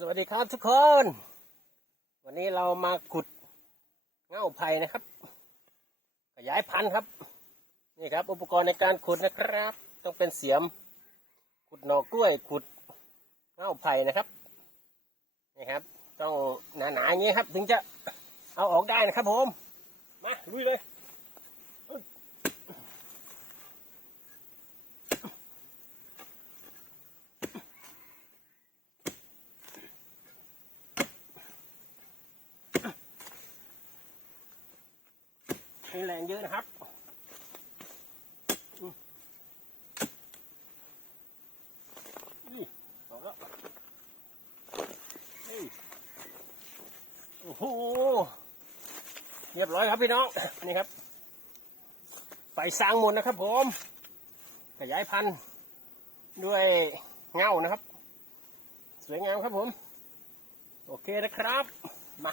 สวัสดีครับทุกคน วันนี้เรามาขุดเง่าไผ่นะครับ ขยายพันธุ์ครับ นี่ครับ อุปกรณ์ในการขุดนะครับ ต้องเป็นเสียม ขุดหน่อกล้วย ขุดเง่าไผ่นะครับ นี่ครับ ต้องหนาๆอย่างนี้ครับ ถึงจะเอาออกได้นะครับผม มาลุยเลย มีแรงเยอะนะครับนี่ออกแล้วโอ้โหเรียบร้อยครับพี่น้อง นี่ครับไฟสร้างหมดนะครับผมขยายพันธุ์ด้วยเงานะครับ สวยงามครับผม โอเคนะครับ มา